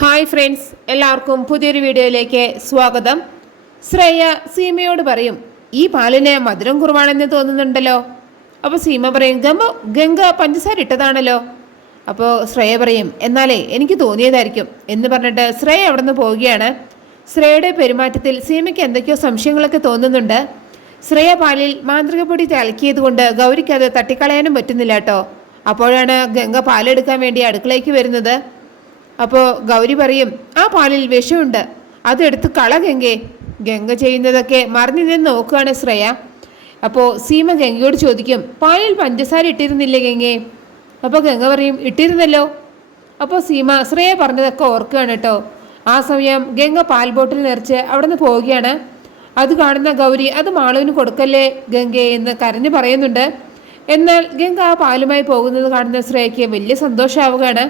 Hi friends എല്ലാവർക്കും പുതിയൊരു വീഡിയോയിലേക്ക് സ്വാഗതം. ശ്രേയ സീമയോട് പറയും ഈ പാലിന് മധുരം കുറവാണെന്ന് തോന്നുന്നുണ്ടല്ലോ. അപ്പോൾ സീമ പറയും ഗംഗ ഗംഗ പഞ്ചസാര ഇട്ടതാണല്ലോ. അപ്പോൾ ശ്രേയ പറയും എന്നാലേ എനിക്ക് തോന്നിയതായിരിക്കും. എന്ന് പറഞ്ഞിട്ട് ശ്രേയ അവിടെ നിന്ന് പോവുകയാണ്. ശ്രേയയുടെ പെരുമാറ്റത്തിൽ സീമയ്ക്ക് എന്തൊക്കെയോ സംശയങ്ങളൊക്കെ തോന്നുന്നുണ്ട്. ശ്രേയ പാലിൽ മാന്ത്രികപ്പൊടി തലക്കിയത് കൊണ്ട് ഗൗരിക്ക് അത് തട്ടിക്കളയാനും പറ്റുന്നില്ല കേട്ടോ. അപ്പോഴാണ് ഗംഗ പാലെടുക്കാൻ വേണ്ടി അടുക്കളയ്ക്ക് വരുന്നത്. അപ്പോൾ ഗൗരി പറയും ആ പാലിൽ വിഷമുണ്ട്. അതെടുത്ത് കള ഗംഗെ. ഗംഗ ചെയ്യുന്നതൊക്കെ മറിഞ്ഞു നിന്ന് നോക്കുകയാണ് ശ്രേയ. അപ്പോൾ സീമ ഗംഗയോട് ചോദിക്കും പാലിൽ പഞ്ചസാര ഇട്ടിരുന്നില്ലേ ഗംഗെ? അപ്പോൾ ഗംഗ പറയും ഇട്ടിരുന്നല്ലോ. അപ്പോൾ സീമ ശ്രേയ പറഞ്ഞതൊക്കെ ഓർക്കുകയാണ് കേട്ടോ. ആ സമയം ഗംഗ പാൽ ബോട്ടിൽ നിറച്ച് അവിടെ നിന്ന് പോവുകയാണ്. അത് കാണുന്ന ഗൗരി അത് മാളുവിന് കൊടുക്കല്ലേ ഗംഗെ? എന്ന് കരഞ്ഞു പറയുന്നുണ്ട്. എന്നാൽ ഗംഗ ആ പാലുമായി പോകുന്നത് കാണുന്ന ശ്രേയയ്ക്ക് വലിയ സന്തോഷമാവുകയാണ്.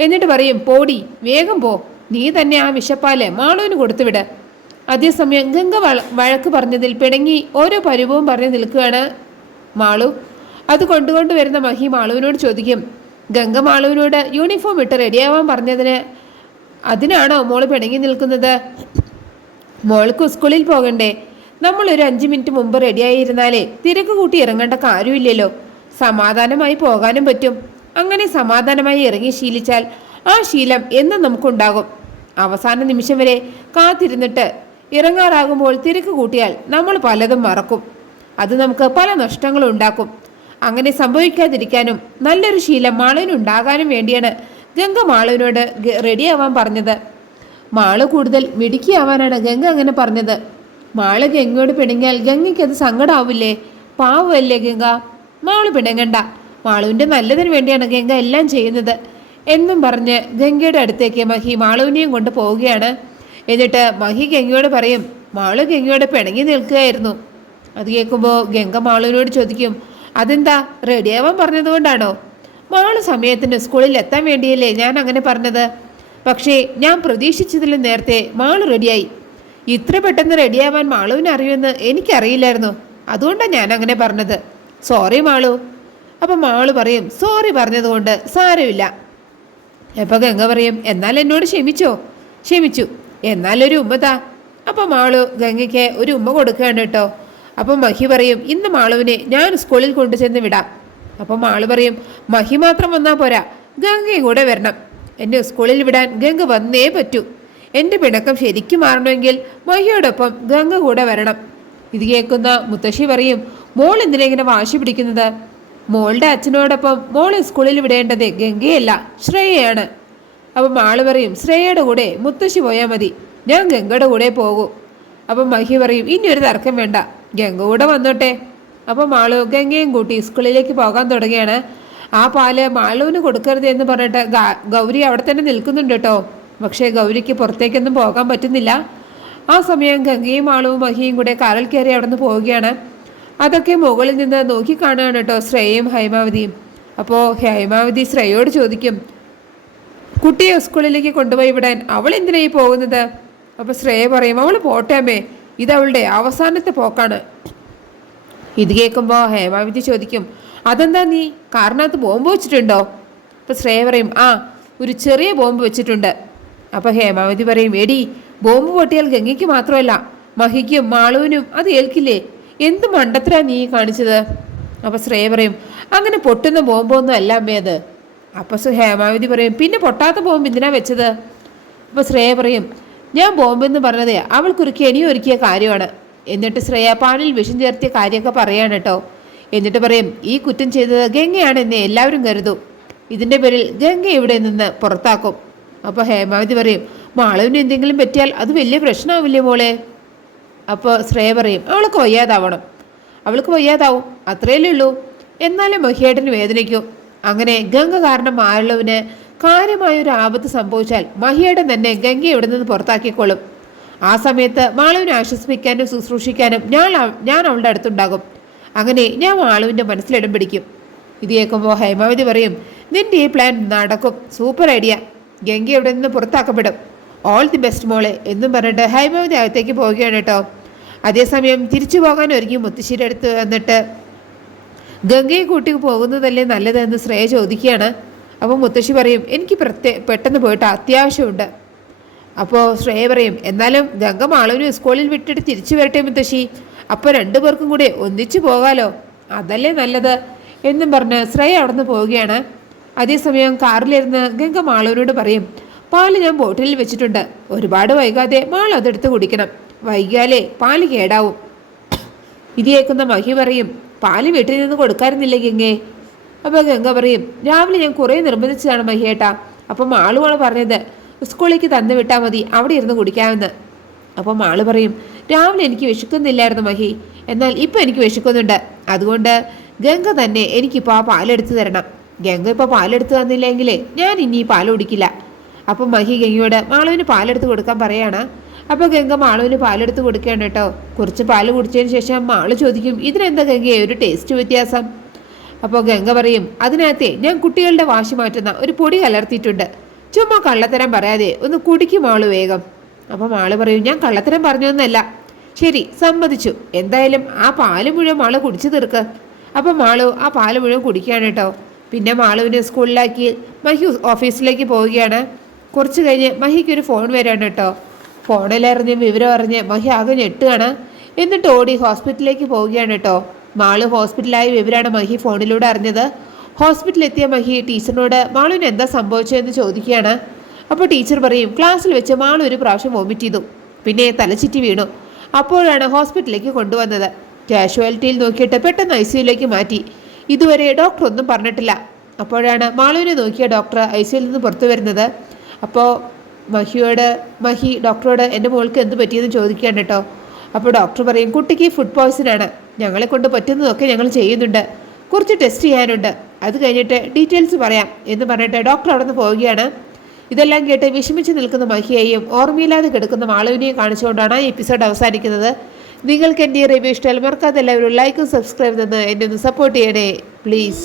എന്നിട്ട് പറയും പോടി വേഗം പോ. നീ തന്നെ ആ വിഷപ്പാൽ മാളുവിന് കൊടുത്തുവിട് അതേസമയം ഗംഗ വഴക്ക് പറഞ്ഞതിൽ പിണങ്ങി ഓരോ പരുവവും പറഞ്ഞു നിൽക്കുകയാണ് മാളു. അത് കൊണ്ടുകൊണ്ട് വരുന്ന മഹി മാളുവിനോട് ചോദിക്കും ഗംഗ മാളുവിനോട് യൂണിഫോം ഇട്ട് റെഡിയാവാൻ പറഞ്ഞതിന് അതിനാണോ മോൾ പിണങ്ങി നിൽക്കുന്നത്? മോൾക്ക് സ്കൂളിൽ പോകണ്ടേ. നമ്മൾ ഒരു അഞ്ച് മിനിറ്റ് മുമ്പ് റെഡിയായിരുന്നാലേ തിരക്ക് കൂട്ടി ഇറങ്ങേണ്ട കാര്യമില്ലല്ലോ. സമാധാനമായി പോകാനും പറ്റും. അങ്ങനെ സമാധാനമായി ഇറങ്ങി ശീലിച്ചാൽ ആ ശീലം എന്നും നമുക്കുണ്ടാകും. അവസാന നിമിഷം വരെ കാത്തിരുന്നിട്ട് ഇറങ്ങാറാകുമ്പോൾ തിരക്ക് കൂട്ടിയാൽ നമ്മൾ പലതും മറക്കും. അത് നമുക്ക് പല നഷ്ടങ്ങളും ഉണ്ടാക്കും. അങ്ങനെ സംഭവിക്കാതിരിക്കാനും നല്ലൊരു ശീലം മാളുവിനുണ്ടാകാനും വേണ്ടിയാണ് ഗംഗ മാളുവിനോട് റെഡിയാവാൻ പറഞ്ഞത്. മാൾ കൂടുതൽ മിടുക്കിയാവാനാണ് ഗംഗ അങ്ങനെ പറഞ്ഞത്. മാൾ ഗംഗയോട് പിണങ്ങിയാൽ ഗംഗയ്ക്ക് അത് സങ്കടമാവില്ലേ പാവല്ലേ ഗംഗ? മാൾ പിണങ്ങണ്ട. മാളുവിന്റെ നല്ലതിന് വേണ്ടിയാണ് ഗംഗ എല്ലാം ചെയ്യുന്നത് എന്നും പറഞ്ഞ് ഗംഗയുടെ അടുത്തേക്ക് മഹി മാളുവിനെയും കൊണ്ട് പോവുകയാണ്. എന്നിട്ട് മഹി ഗംഗയോട് പറയും മാളു ഗംഗയോട് പിണങ്ങി നിൽക്കുകയായിരുന്നു. അത് കേൾക്കുമ്പോൾ ഗംഗ മാളുവിനോട് ചോദിക്കും അതെന്താ റെഡിയാവാൻ പറഞ്ഞതുകൊണ്ടാണോ മാളു സമയത്തിന് സ്കൂളിൽ എത്താൻ വേണ്ടിയല്ലേ ഞാൻ അങ്ങനെ പറഞ്ഞത്. പക്ഷേ ഞാൻ പ്രതീക്ഷിച്ചതിലും നേരത്തെ മാൾ റെഡിയായി ഇത്ര പെട്ടെന്ന് റെഡിയാവാൻ മാളുവിന് അറിയുമെന്ന് എനിക്കറിയില്ലായിരുന്നു. അതുകൊണ്ടാണ് ഞാൻ അങ്ങനെ പറഞ്ഞത്. സോറി മാളു. അപ്പം മാൾ പറയും സോറി പറഞ്ഞതുകൊണ്ട് സാരമില്ല. അപ്പോൾ ഗംഗ പറയും എന്നാൽ എന്നോട് ക്ഷമിച്ചോ? ക്ഷമിച്ചു. എന്നാലൊരു ഉമ്മതാ അപ്പം മാളു ഗംഗയ്ക്ക് ഒരു ഉമ്മ കൊടുക്കുകയാണ് കേട്ടോ. അപ്പം മഹി പറയും ഇന്ന് മാളുവിനെ ഞാൻ സ്കൂളിൽ കൊണ്ടുചെന്ന് വിടാം. അപ്പം മാളു പറയും മഹി മാത്രം വന്നാൽ പോരാ. ഗംഗയും കൂടെ വരണം. എന്നെ സ്കൂളിൽ വിടാൻ ഗംഗ വന്നേ പറ്റൂ. എന്റെ പിണക്കം ശരിക്കും മാറണമെങ്കിൽ മഹിയോടൊപ്പം ഗംഗ കൂടെ വരണം. ഇത് കേൾക്കുന്ന മുത്തശ്ശി പറയും മോൾ എന്തിനെങ്ങനെ വാശി പിടിക്കുന്നത്? മോളുടെ അച്ഛനോടൊപ്പം മോളെ സ്കൂളിൽ വിടേണ്ടത് ഗംഗയല്ല ശ്രേയയാണ്. അപ്പം ആൾ പറയും ശ്രേയയുടെ കൂടെ മുത്തശ്ശി പോയാൽ മതി ഞാൻ ഗംഗയുടെ കൂടെ പോകും. അപ്പം മഹി പറയും ഇനി ഒരു തർക്കം വേണ്ട ഗംഗ കൂടെ വന്നോട്ടെ. അപ്പം മാളു ഗംഗയും കൂട്ടി സ്കൂളിലേക്ക് പോകാൻ തുടങ്ങിയാണ്. ആ പാൽ മാളുവിന് കൊടുക്കരുത് എന്ന് പറഞ്ഞിട്ട് ഗൗരി അവിടെ തന്നെ നിൽക്കുന്നുണ്ട് കേട്ടോ. പക്ഷേ ഗൗരിക്ക് പുറത്തേക്കൊന്നും പോകാൻ പറ്റുന്നില്ല. ആ സമയം ഗംഗയും ആളും മഹിയും കൂടെ കാറിൽ കയറി അവിടെ നിന്ന് പോവുകയാണ്. അതൊക്കെ മുകളിൽ നിന്ന് നോക്കി കാണുകയാണ് കേട്ടോ ശ്രേയയും ഹൈമാവതിയും. അപ്പോൾ ഹൈമാവതി ശ്രേയോട് ചോദിക്കും കുട്ടിയെ സ്കൂളിലേക്ക് കൊണ്ടുപോയി വിടാൻ അവൾ എന്തിനായി പോകുന്നത്? അപ്പോൾ ശ്രേയ പറയും അവൾ പോട്ടെ അമ്മേ ഇത് അവളുടെ അവസാനത്തെ പോക്കാണ്. ഇത് കേൾക്കുമ്പോൾ ഹേമാവിധി ചോദിക്കും അതെന്താ നീ കാറിനകത്ത് ബോംബ് വെച്ചിട്ടുണ്ടോ? അപ്പോൾ ശ്രേയ പറയും ആ ഒരു ചെറിയ ബോംബ് വെച്ചിട്ടുണ്ട്. അപ്പോൾ ഹേമാവതി പറയും എടി ബോംബ് പൊട്ടിയാൽ ഗംഗയ്ക്ക് മാത്രമല്ല മഹിക്കും മാളുവിനും അത് ഏൽക്കില്ലേ? എന്ത് മണ്ടത്തിലാ നീ കാണിച്ചത്? അപ്പോൾ ശ്രേയ പറയും അങ്ങനെ പൊട്ടുന്ന ബോംബൊന്നും അല്ല അമ്മേ അത്. അപ്പോൾ ഹേമാവതി പറയും പിന്നെ പൊട്ടാത്ത ബോംബ് എന്തിനാ വെച്ചത്? അപ്പോൾ ശ്രേയ പറയും ഞാൻ ബോംബെന്ന് പറഞ്ഞതേ അവൾക്കൊരു കെണി ഒരുക്കിയ കാര്യമാണ്. എന്നിട്ട് ശ്രേയ പാനിൽ വിഷം ചേർത്തിയ കാര്യമൊക്കെ പറയാണ് കേട്ടോ. എന്നിട്ട് പറയും ഈ കുറ്റം ചെയ്തത് ഗംഗയാണെന്ന് എല്ലാവരും കരുതും. ഇതിന്റെ പേരിൽ ഗംഗ ഇവിടെ നിന്ന് പുറത്താക്കും. അപ്പോൾ ഹേമാവതി പറയും മാളവിന് എന്തെങ്കിലും പറ്റിയാൽ അത് വലിയ പ്രശ്നമാവില്ലേ മോളെ? അപ്പോൾ ശ്രേയ പറയും അവൾക്ക് വയ്യാതാവണം. അവൾക്ക് വയ്യാതാവും അത്രയല്ലേ ഉള്ളൂ. എന്നാലും മഹിയേട്ടന് വേദനിക്കും. അങ്ങനെ ഗംഗ കാരണം മാളുവിന് കാര്യമായൊരു ആപത്ത് സംഭവിച്ചാൽ മഹിയേട്ടൻ തന്നെ ഗംഗ ഇവിടെ നിന്ന് പുറത്താക്കിക്കൊള്ളും ആ സമയത്ത് മാളുവിനെ ആശ്വസിപ്പിക്കാനും ശുശ്രൂഷിക്കാനും ഞാൻ ഞാൻ അവളുടെ അടുത്തുണ്ടാകും. അങ്ങനെ ഞാൻ മാളുവിന്റെ മനസ്സിലിടം പിടിക്കും. ഇത് കേൾക്കുമ്പോൾ ഹൈമാവതി പറയും നിന്റെ ഈ പ്ലാൻ നടക്കും. Super idea. ഗംഗ ഇവിടെ നിന്ന് പുറത്താക്കപ്പെടും? ഓൾ ദി ബെസ്റ്റ് മോളെ. എന്നും പറഞ്ഞിട്ട് ഹൈമാവതി അകത്തേക്ക് പോവുകയാണ് കേട്ടോ. അതേസമയം തിരിച്ചു പോകാൻ ഒരുങ്ങി മുത്തശ്ശിയുടെ അടുത്ത് വന്നിട്ട് ഗംഗയെ കൂട്ടി പോകുന്നതല്ലേ നല്ലതെന്ന് ശ്രേയ ചോദിക്കുകയാണ്. അപ്പോൾ മുത്തശ്ശി പറയും എനിക്ക് പ്രത്യേ പെട്ടെന്ന് പോയിട്ട് അത്യാവശ്യമുണ്ട്. അപ്പോൾ ശ്രേയ പറയും എന്നാലും ഗംഗ മാളവിന് സ്കൂളിൽ വിട്ടിട്ട് തിരിച്ചു വരട്ടെ മുത്തശ്ശി. അപ്പോൾ രണ്ടു പേർക്കും കൂടെ ഒന്നിച്ചു പോകാലോ. അതല്ലേ നല്ലത്. എന്നും പറഞ്ഞ് ശ്രേയ അവിടെ നിന്ന് പോവുകയാണ്. അതേസമയം കാറിലിരുന്ന് ഗംഗ മാളവിനോട് പറയും പാൽ ഞാൻ ബോട്ടിലിൽ വെച്ചിട്ടുണ്ട്. ഒരുപാട് വൈകാതെ മാൾ അതെടുത്ത് കുടിക്കണം. വൈകിയാലേ പാൽ കേടാവും. ഇത് കേൾക്കുന്ന മഹി പറയും പാൽ വീട്ടിൽ നിന്ന് കൊടുക്കാറുന്നില്ല ഗംഗേ? അപ്പോൾ ഗംഗ പറയും രാവിലെ ഞാൻ കുറേ നിർബന്ധിച്ചതാണ് മഹിയേട്ടാ. അപ്പം ആളുമാണ് പറഞ്ഞത് സ്കൂളിലേക്ക് തന്നു വിട്ടാൽ മതി അവിടെ ഇരുന്ന് കുടിക്കാമെന്ന്. അപ്പം ആൾ പറയും രാവിലെ എനിക്ക് വിശക്കുന്നില്ലായിരുന്നു മഹി എന്നാൽ ഇപ്പം എനിക്ക് വിശക്കുന്നുണ്ട്. അതുകൊണ്ട് ഗംഗ തന്നെ എനിക്കിപ്പോൾ ആ പാലെടുത്ത് തരണം. ഗംഗ ഇപ്പോൾ പാലെടുത്ത് തന്നില്ലെങ്കിലേ ഞാൻ ഇനി ഈ പാൽ കുടിക്കില്ല. അപ്പം മഹി ഗംഗയോട് മാളുവിന് പാലെടുത്ത് കൊടുക്കാൻ പറയാണ്. അപ്പോൾ ഗംഗ മാളുവിന് പാലെടുത്ത് കൊടുക്കേണ്ട കേട്ടോ. കുറച്ച് പാൽ കുടിച്ചതിന് ശേഷം മാൾ ചോദിക്കും ഇതിനെന്താ ഗംഗയെ ഒരു ടേസ്റ്റ് വ്യത്യാസം? അപ്പോൾ ഗംഗ പറയും അതിനകത്തെ ഞാൻ കുട്ടികളുടെ വാശി മാറ്റുന്ന ഒരു പൊടി കലർത്തിയിട്ടുണ്ട്. ചുമ്മാ കള്ളത്തരം പറയാതെ ഒന്ന് കുടിക്കും ആൾ വേഗം. അപ്പോൾ മാൾ പറയും ഞാൻ കള്ളത്തരം പറഞ്ഞൊന്നല്ല. ശരി സമ്മതിച്ചു. എന്തായാലും ആ പാൽ മുഴുവൻ മാൾ കുടിച്ചു തീർക്ക്. അപ്പം മാളു ആ പാൽ മുഴുവൻ കുടിക്കുകയാണ് കേട്ടോ. പിന്നെ മാളുവിനെ സ്കൂളിലാക്കി മഹി ഓഫീസിലേക്ക് പോവുകയാണ്. കുറച്ച് കഴിഞ്ഞ് മഹിക്കൊരു ഫോൺ വരാണ് കേട്ടോ. ഫോണിലറിഞ്ഞ് വിവരം അറിഞ്ഞ് മഹി ആകെ ഞെട്ടുകയാണ് എന്നിട്ട് ഓടി ഹോസ്പിറ്റലിലേക്ക് പോവുകയാണ് കേട്ടോ മാളു ഹോസ്പിറ്റലായ വിവരമാണ് മഹി ഫോണിലൂടെ അറിഞ്ഞത്. ഹോസ്പിറ്റലിലെത്തിയ മഹി ടീച്ചറിനോട് മാളുവിന് എന്താ സംഭവിച്ചതെന്ന് ചോദിക്കുകയാണ്. അപ്പോൾ ടീച്ചർ പറയും ക്ലാസ്സിൽ വെച്ച് മാളു ഒരു പ്രാവശ്യം വോമിറ്റ് ചെയ്തു. പിന്നെ തലച്ചിറ്റി വീണു. അപ്പോഴാണ് ഹോസ്പിറ്റലിലേക്ക് കൊണ്ടുവന്നത്. കാഷ്വാലിറ്റിയിൽ നോക്കിയിട്ട് പെട്ടെന്ന് ഐ സിയുലേക്ക് മാറ്റി. ഇതുവരെ ഡോക്ടർ ഒന്നും പറഞ്ഞിട്ടില്ല. അപ്പോഴാണ് മാളുവിനെ നോക്കിയ ഡോക്ടർ ഐ സിയിൽ നിന്ന് പുറത്തു വരുന്നത്. അപ്പോൾ മഹിയോട് മഹി ഡോക്ടറോട് എന്റെ മോൾക്ക് എന്ത് പറ്റിയെന്ന് ചോദിക്കുകയാണ് കേട്ടോ. അപ്പോൾ ഡോക്ടർ പറയും കുട്ടിക്ക് ഫുഡ് പോയ്സൺ ആണ് ഞങ്ങളെ കൊണ്ട് പറ്റുന്നതൊക്കെ ഞങ്ങൾ ചെയ്യുന്നുണ്ട്. കുറച്ച് ടെസ്റ്റ് ചെയ്യാനുണ്ട്. അത് കഴിഞ്ഞിട്ട് ഡീറ്റെയിൽസ് പറയാം എന്ന് പറഞ്ഞിട്ട് ഡോക്ടർ അവിടെ നിന്ന് പോവുകയാണ്. ഇതെല്ലാം കേട്ട് വിഷമിച്ച് നിൽക്കുന്ന മഹിയെയും ഓർമ്മയില്ലാതെ കിടക്കുന്ന മാളവിനെയും കാണിച്ചുകൊണ്ടാണ് ഈ എപ്പിസോഡ് അവസാനിക്കുന്നത്. നിങ്ങൾക്ക് എന്റെ ഈ റിവ്യൂ ഇഷ്ടമല്ല മറക്കാതെ എല്ലാവരും ലൈക്കും സബ്സ്ക്രൈബ് തന്ന് എന്നെ ഒന്ന് സപ്പോർട്ട് ചെയ്യണേ പ്ലീസ്.